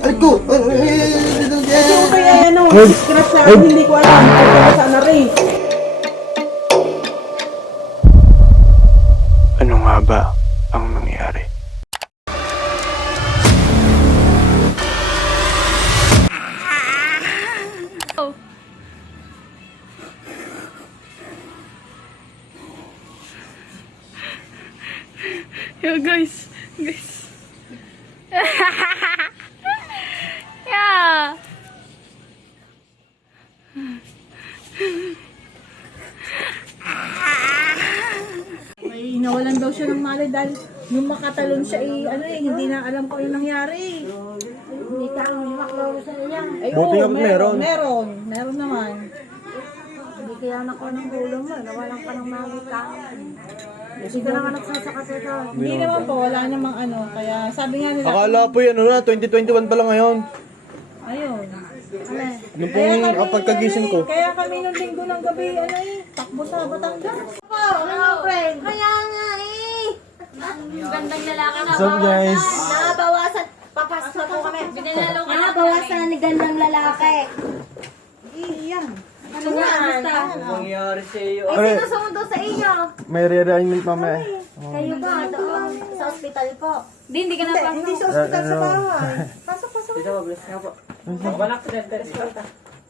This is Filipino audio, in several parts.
Ay ko! Yung kaya ano, scratch sa akin, hindi ko alam. Kung saan na rin. Ano nga ba ang nangyari? Yo guys. Yeah. May nawalan daw siya ng malay dahil nung makatalon siya hindi na alam ko yung nangyari. Hindi ka ang maklaro sa niya. Ay, Buti nga meron. Meron naman. Hindi kaya nakuha ng gulong mo, nawalan ka ng mamita. Hindi ka naman nagsasaka ito. Hindi naman po, wala namang ano. Kaya sabi nga nila, Akala po yan, 2021 pa lang ngayon. ayun. Nung pong pagkagising ko. Kaya kami nung linggo ng gabi, takbo sa Batangas. Kaya nga eh. Gandang lalaki na. What's up guys? Nabawasan, papasok po kami. Binilalo ka na. Nabawasan ni gandang lalaki. Iyan. Ano yan? Nangyari sa iyo. Eh, sino sumundo sa inyo? May rearrangement mamaya. Kayo ba? Doon sa ospital po. Hindi ka na pa. Hindi sa ospital sa bahay. Pasok.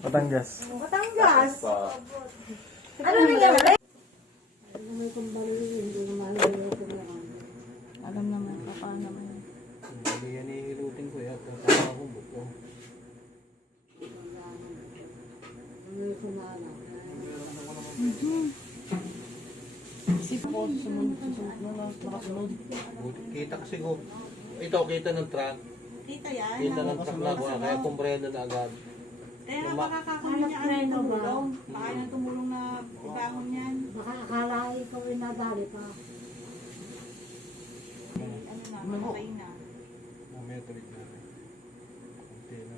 Batangas. Batangas. Ano nangyari? Alam naman, paano naman yun. Yan ihilutin ko yan. Tama ko buko. Isip ko, sumunod na nakasunod. Kita kasi ko. Ito, kita ng truck. Kita yan. Kita ng truck na kuha. Kaya kumpreno na agad. Eh, makakakunin niya ang tumulong. Baka nang tumulong na ibangon yan. Baka akala ikaw ay nadali pa. Ano na, mamatay na. Mamaya tuloy na. Kunti na.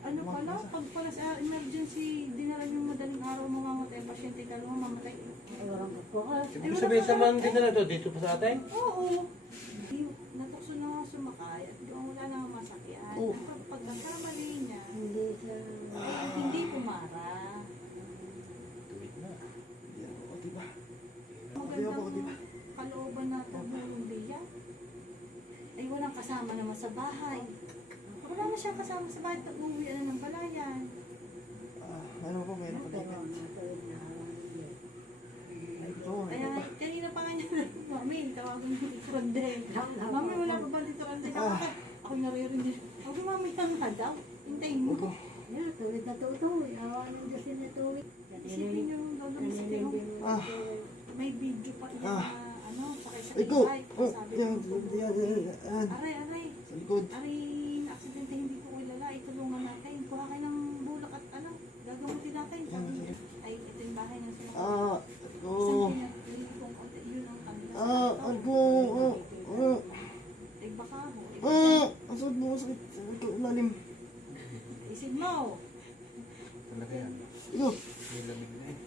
Ano pala, pag pala sa emergency, dinala yung madaling araw mamamatay, pasyente ka lang, mamatay. Ay, walang ko. Ibig sabihin sa man din na ito, dito pa sa atin? Oo. Natukso na nga sumakay at wala na masakyan. Pag nagkaramali niya, Hindi siya. hindi pumara. Tuwid na. Magandang kalooban natin ng Bea. Ay, walang kasama naman sa bahay. Wala na siyang kasama sa bahay, uuwi na ng balayan. Ano po, meron pa dito. Kaya kanina pa nga niya, Mami, tawagin mo dito Rande. Mami, wala ka ba dito Rande? Ako naririnig. Huwag Mami ka nga daw. Hintayin mo. Yeah, tuwid na tutuloy. Awa ng Diyos na tuwid. Isipin niyo yung gagawin sa tingin mo. May video pa niya na sakay sa Iko! bike. Sabi Yan, ko, yan. aray. Sa likod. Aray, na-aksidente, hindi ko kilala. Itulungan natin. Kuha kayo ng bulak at gagamutin natin. Sabi niya, ay, ito yung bahay ng sila. Ako. Yun ang kanila. Ako. Ay, baka ho. Ang sakit mo, sakit. Ito, lalim. Isip mo. Talaga yan. Ito. May lamig na eh.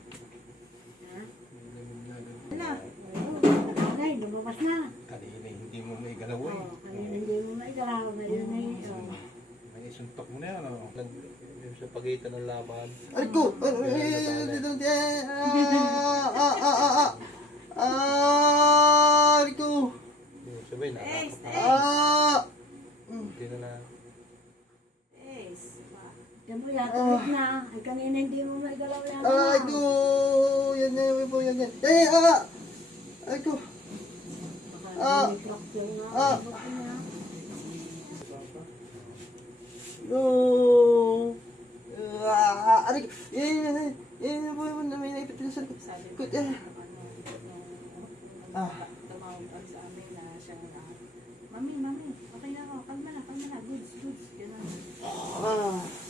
Wala. Ay, lumabas na. Kanina hindi mo may galaw eh. Kanina hindi mo maigalaw na yun eh. May isuntok mo na yan. Sa pagitan ng laban. Ay ko! Ay ko! Yung sabihin, hindi na na. Diyan mo yan, tuwid na. Ay, kanina hindi mo maigalaw na. Ay ko! Yan na yung po, yan. Ay ko! No! Aray ko! Yan po yung may naipit na sa likod. Tumawag pa sa amin na siya na. Mami, okay na ako. Kalma na. Goods. Ganun.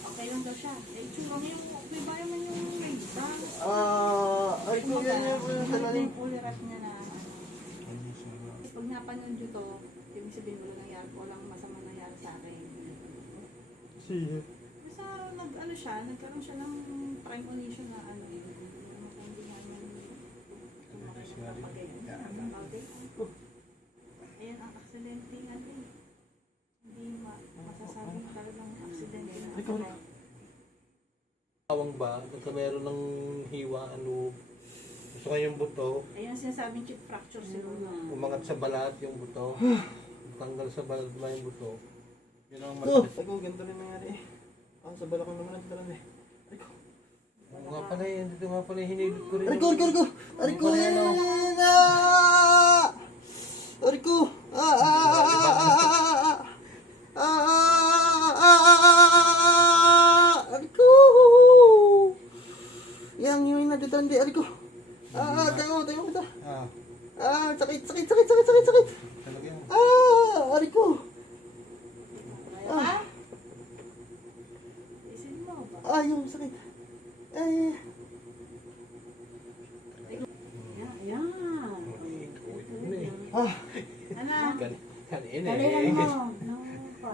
Okay lang daw siya. Eh, tsura ngayon, may bayan man yung may bangs. Ay ko, yan po yung sa lalim. Yung pulirat niya na. Pag napanood nyo to, ibig sabihin wala nangyari. Walang masama nangyari sa akin. Sige. Basta nagkaroon siya ng premonition na hindi nga nga rin. Ayan ang aksidente natin. Hindi masasabing talagang aksidente na. Awang ba? Pagka meron ng hiwa, ano, gusto ko yung buto, Ayan sinasabing chip fracture siguro. umangat sa balat yung buto, tanggal sa balat ba yung buto. Yun ang Oh, masakit. ako, ganito rin nangyari eh. Sa balakang naman ang talan eh. Oo nga pala yun, dito nga pala hinilot ko rin. Ariko! Ariko! Ariko! Ariko! Yang yung natutandi, Ariko! Tayo kita! Sakit! Talaga yun. Ariko! Isin mo ba? Yung sakit! Ayan. Ano eh. Ano? Kanina Kalilan eh. mo. Ano pa?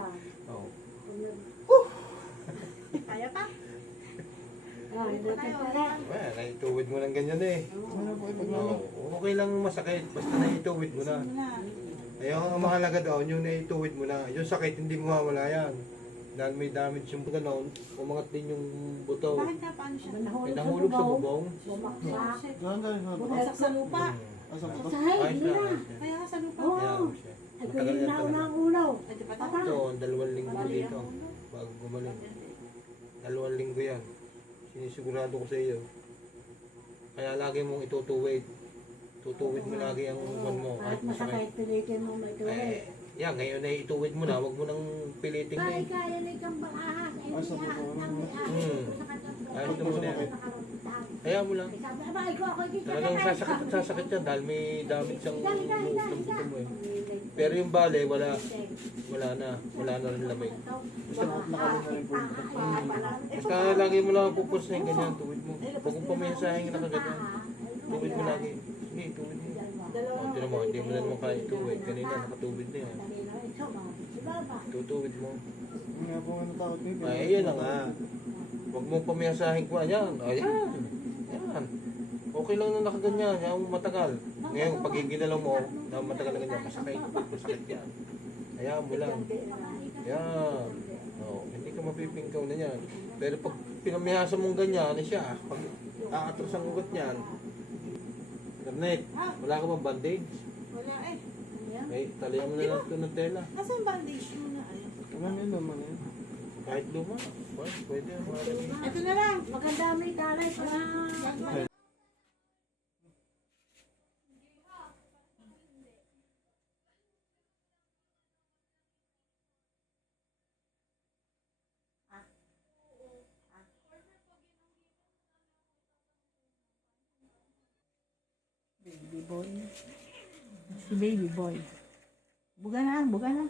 Oo. Kaya pa? Hindi pa pala. Well, naituwid mo ng ganyan eh. Oo, okay lang masakit, basta naituwid mo na. Ayaw ang mahalaga daw, yung naituwid mo na. Yung sakit, hindi mo mawala yan. Dahil may damage yung gano'n, umangat din yung buto. Bakit nga paano siya? May nahulog sa bubong. Bumaksak. Bumagsak sa lupa. Sa sahig, Ayos hindi na. na. Kaya nga sa lupa. Kaya mo siya. Ay, Matagal kaya yan na talaga. ang ulaw. Ay, di ba Papa. Ito, 2 linggo dito. Bago gumaling. 2 linggo yan. Sinisigurado ko sa iyo. Kaya lagi mong itutuwid. Tutuwid mo lagi ang uwan mo. Kahit Kahit masakit. masakit, pilitin mo may tuloy. Eh, yan, ngayon ay ituwid mo na. Huwag mo nang piliting na Kaya eh. kaya na ikang bahas. Ayos na muna yan. Kaya mo lang. Talagang sasakit at sasakit yan dahil may damage ang loob ng buto mo eh. Pero yung bale, wala na rin lamig. Basta lagi mo lang pupus na yung ganyan, tuwid mo. Huwag kong paminsahing na kaganyan. Tuwid mo lagi. Sige, tuwid mo. O, tinan mo, hindi mo na naman kaya tuwid. Kanina, nakatuwid na yan. Tutuwid mo. Ay, yan na nga. Huwag mong paminsahing ko. Ayan, ayan. Yan. Okay lang na nakaganyan, yung matagal. Ngayon, pag ginalaw mo, na matagal na ganyan, masakit yan. Hayaan mo lang. Yan. Oh, hindi ka mapipingkaw na yan. Pero pag pinamihasa mong ganyan, siya, pag aatras ang ugat niyan, Garnet, wala ka bang bandage? Wala eh. Ay, talihan mo na lang ito ng tela. Nasaan bandage mo na? Ayun. Kahit luma, pwede. Ito na lang. Maganda may talay para baby boy. Si baby boy. Buga na, buga na.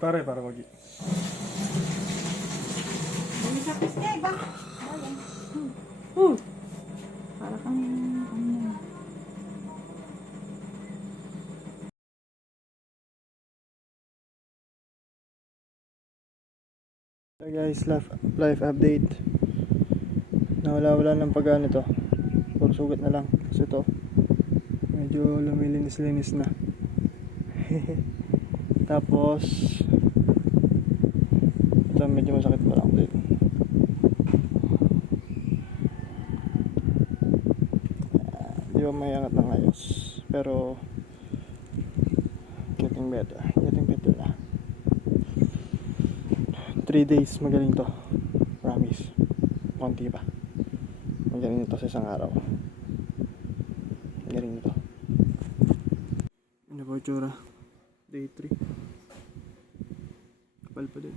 Pare, para wag. Bumi sa piske ba? Para kang ano. So guys, life update. Nawala ng pag-ano to. Puro sugat na lang. Kasi to, medyo lumilinis-linis na. Tapos, ito medyo masakit pa lang ulit. Di ba may angat ng ayos. Pero, getting better na. 3 days magaling to, promise. Konti pa, magaling to sa isang araw. Magaling to. Ano ba itsura? Day 3 kapal pa din.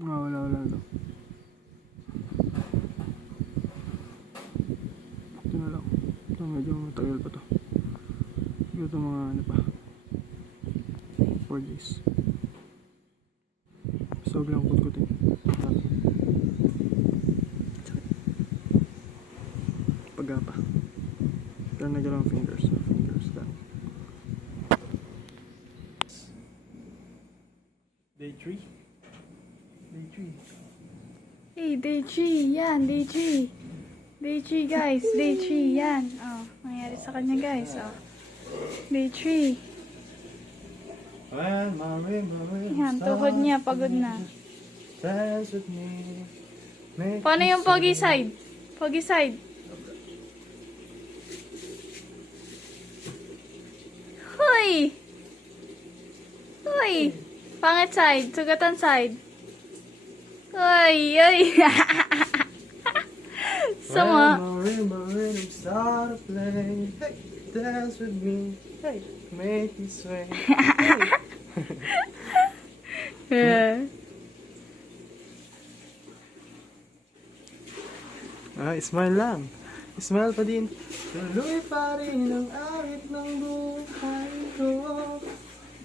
Wala to. Ito na lang. Ito medyo matagal pa to. Ito mga ano pa, 4 days. So Huwag lang kutkutin. Pagapa. Ganun na gano'n fingers. Fingers lang. Day 3. Day 3. Hey, day 3. Yan, day 3. Day 3, guys. Day 3. Yan. Oh, nangyari sa kanya, guys. Oh. Day 3. When my rainbow Yan, tuhod niya. Pagod na. dance with me. Make Paano me yung pogi side? Pogi side. Hoy! Hoy! Pangit side. Sugatan side. Hoy! Hoy! Sama. When my rainbow rhythm start to play. Hey, dance with me. Hey, make me sway. Yeah. Smile lang. Smile pa din. Tuloy pa rin ang awit ng buhay ko.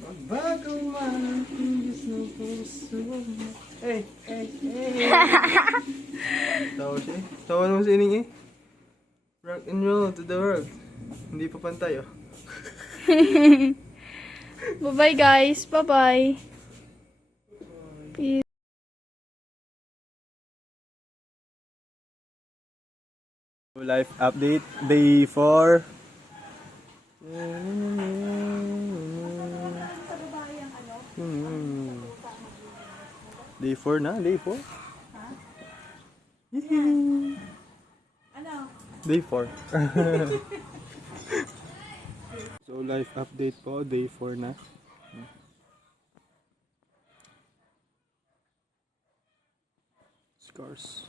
Magbago man ang tigis ng puso mo. Hey, hey, hey. Tawa siya eh. Tawa naman si Ining eh. Rock and roll to the world. Hindi pa pantay oh. Bye-bye, guys. Bye-bye. Peace. Life update, day 4. Day 4 na, day 4. Ano? Day 4. So life update po, day 4 na. Scars.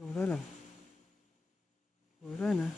Wala lang. Wala na.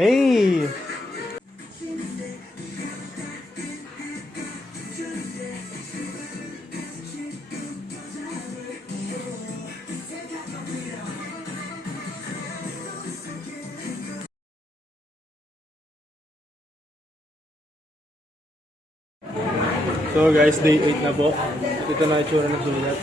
Hey! So guys, day 8 na po. Ito na itsura ng sulat.